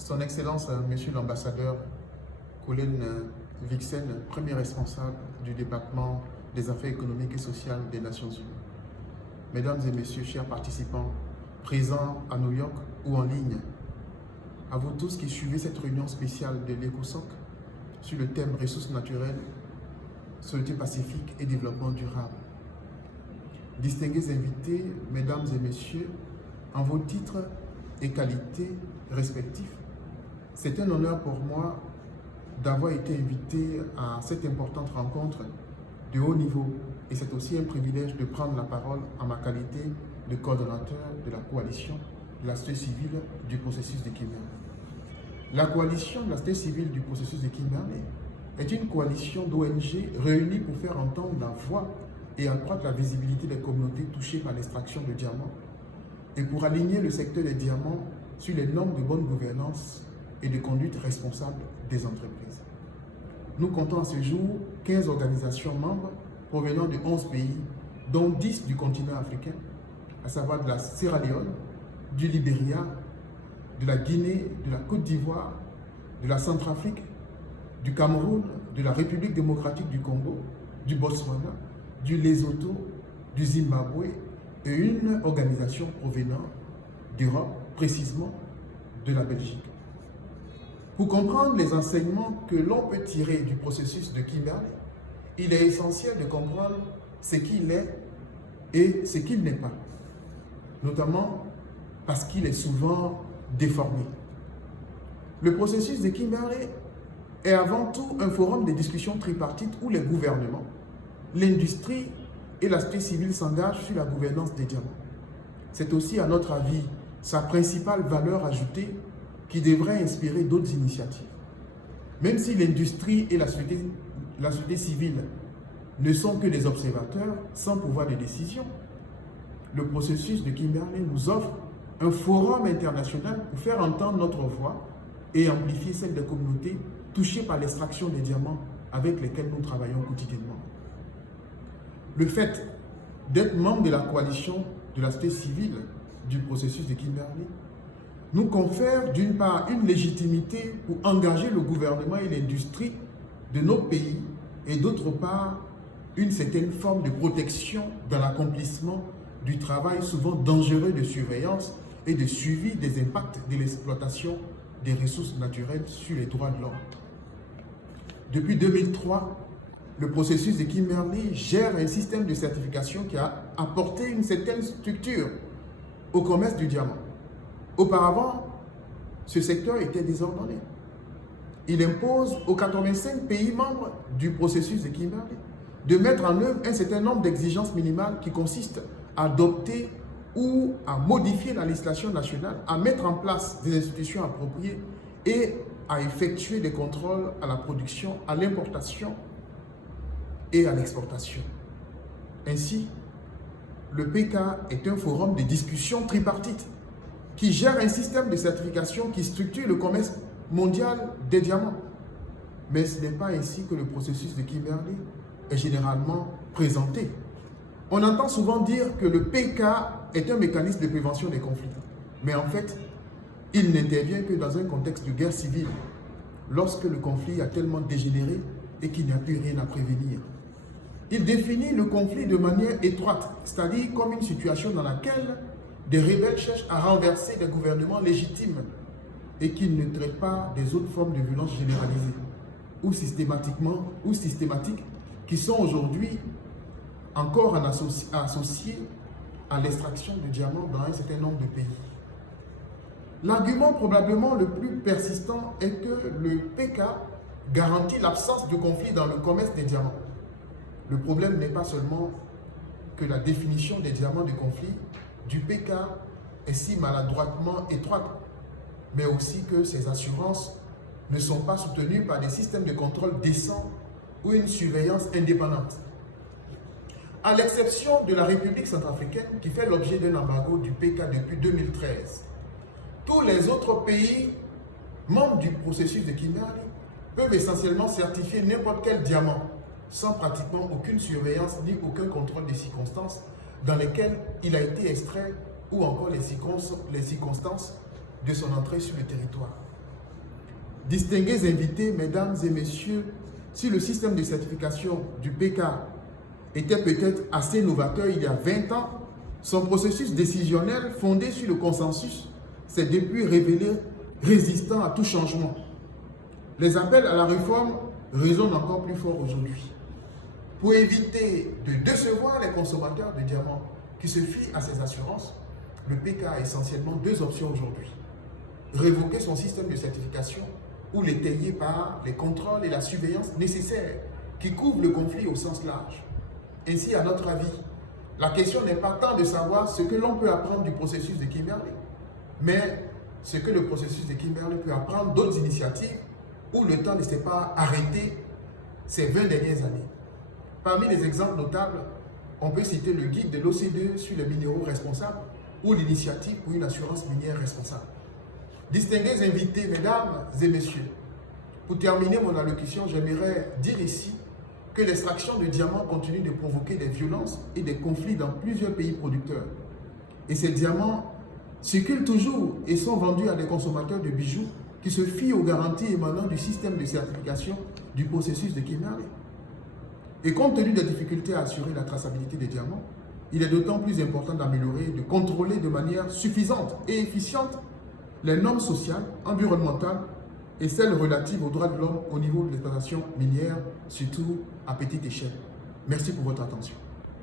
Son Excellence, Monsieur l'ambassadeur Colin Vixen, premier responsable du département des affaires économiques et sociales des Nations Unies. Mesdames et Messieurs, chers participants, présents à New York ou en ligne, à vous tous qui suivez cette réunion spéciale de l'ECOSOC sur le thème ressources naturelles, société pacifique et développement durable. Distingués invités, Mesdames et Messieurs, en vos titres et qualités respectifs, c'est un honneur pour moi d'avoir été invité à cette importante rencontre de haut niveau et c'est aussi un privilège de prendre la parole en ma qualité de coordonnateur de la coalition de la société civile du processus de Kimberley. La coalition de la société civile du processus de Kimberley est une coalition d'ONG réunies pour faire entendre la voix et accroître la visibilité des communautés touchées par l'extraction de diamants et pour aligner le secteur des diamants sur les normes de bonne gouvernance et de conduite responsable des entreprises. Nous comptons à ce jour 15 organisations membres provenant de 11 pays, dont 10 du continent africain, à savoir de la Sierra Leone, du Libéria, de la Guinée, de la Côte d'Ivoire, de la Centrafrique, du Cameroun, de la République démocratique du Congo, du Botswana, du Lesotho, du Zimbabwe et une organisation provenant d'Europe, précisément de la Belgique. Pour comprendre les enseignements que l'on peut tirer du processus de Kimberley, il est essentiel de comprendre ce qu'il est et ce qu'il n'est pas, notamment parce qu'il est souvent déformé. Le processus de Kimberley est avant tout un forum de discussion tripartite où les gouvernements, l'industrie et la société civile s'engagent sur la gouvernance des diamants. C'est aussi, à notre avis, sa principale valeur ajoutée qui devrait inspirer d'autres initiatives. Même si l'industrie et la société civile ne sont que des observateurs sans pouvoir de décision, le processus de Kimberley nous offre un forum international pour faire entendre notre voix et amplifier celle des communautés touchées par l'extraction des diamants avec lesquelles nous travaillons quotidiennement. Le fait d'être membre de la coalition de la société civile du processus de Kimberley nous confère d'une part une légitimité pour engager le gouvernement et l'industrie de nos pays et d'autre part une certaine forme de protection dans l'accomplissement du travail souvent dangereux de surveillance et de suivi des impacts de l'exploitation des ressources naturelles sur les droits de l'homme. Depuis 2003, le processus de Kimberley gère un système de certification qui a apporté une certaine structure au commerce du diamant. Auparavant, ce secteur était désordonné. Il impose aux 85 pays membres du processus de Kimberley de mettre en œuvre un certain nombre d'exigences minimales qui consistent à adopter ou à modifier la législation nationale, à mettre en place des institutions appropriées et à effectuer des contrôles à la production, à l'importation et à l'exportation. Ainsi, le PK est un forum de discussion tripartite qui gère un système de certification qui structure le commerce mondial des diamants. Mais ce n'est pas ainsi que le processus de Kimberley est généralement présenté. On entend souvent dire que le PK est un mécanisme de prévention des conflits. Mais en fait, il n'intervient que dans un contexte de guerre civile, lorsque le conflit a tellement dégénéré et qu'il n'y a plus rien à prévenir. Il définit le conflit de manière étroite, c'est-à-dire comme une situation dans laquelle des rebelles cherchent à renverser des gouvernements légitimes et qui ne traitent pas des autres formes de violence généralisées ou systématiques qui sont aujourd'hui encore associées à l'extraction de diamants dans un certain nombre de pays. L'argument probablement le plus persistant est que le PK garantit l'absence de conflit dans le commerce des diamants. Le problème n'est pas seulement que la définition des diamants de conflit du PK est si maladroitement étroite, mais aussi que ces assurances ne sont pas soutenues par des systèmes de contrôle décents ou une surveillance indépendante. À l'exception de la République centrafricaine qui fait l'objet d'un embargo du PK depuis 2013, tous les autres pays membres du processus de Kimberley peuvent essentiellement certifier n'importe quel diamant sans pratiquement aucune surveillance ni aucun contrôle des circonstances dans lesquelles il a été extrait ou encore les circonstances de son entrée sur le territoire. Distingués invités, mesdames et messieurs, si le système de certification du PK était peut-être assez novateur il y a 20 ans, son processus décisionnel fondé sur le consensus s'est depuis révélé résistant à tout changement. Les appels à la réforme résonnent encore plus fort aujourd'hui. Pour éviter de décevoir les consommateurs de diamants qui se fient à ces assurances, le PK a essentiellement deux options aujourd'hui. Révoquer son système de certification ou l'étayer par les contrôles et la surveillance nécessaires qui couvrent le conflit au sens large. Ainsi, à notre avis, la question n'est pas tant de savoir ce que l'on peut apprendre du processus de Kimberley, mais ce que le processus de Kimberley peut apprendre d'autres initiatives où le temps ne s'est pas arrêté ces 20 dernières années. Parmi les exemples notables, on peut citer le guide de l'OCDE sur les minéraux responsables ou l'initiative pour une assurance minière responsable. Distingués invités, mesdames et messieurs, pour terminer mon allocution, j'aimerais dire ici que l'extraction de diamants continue de provoquer des violences et des conflits dans plusieurs pays producteurs. Et ces diamants circulent toujours et sont vendus à des consommateurs de bijoux qui se fient aux garanties émanant du système de certification du processus de Kimberley. Et compte tenu des difficultés à assurer la traçabilité des diamants, il est d'autant plus important d'améliorer et de contrôler de manière suffisante et efficiente les normes sociales, environnementales et celles relatives aux droits de l'homme au niveau de l'exploitation minière, surtout à petite échelle. Merci pour votre attention.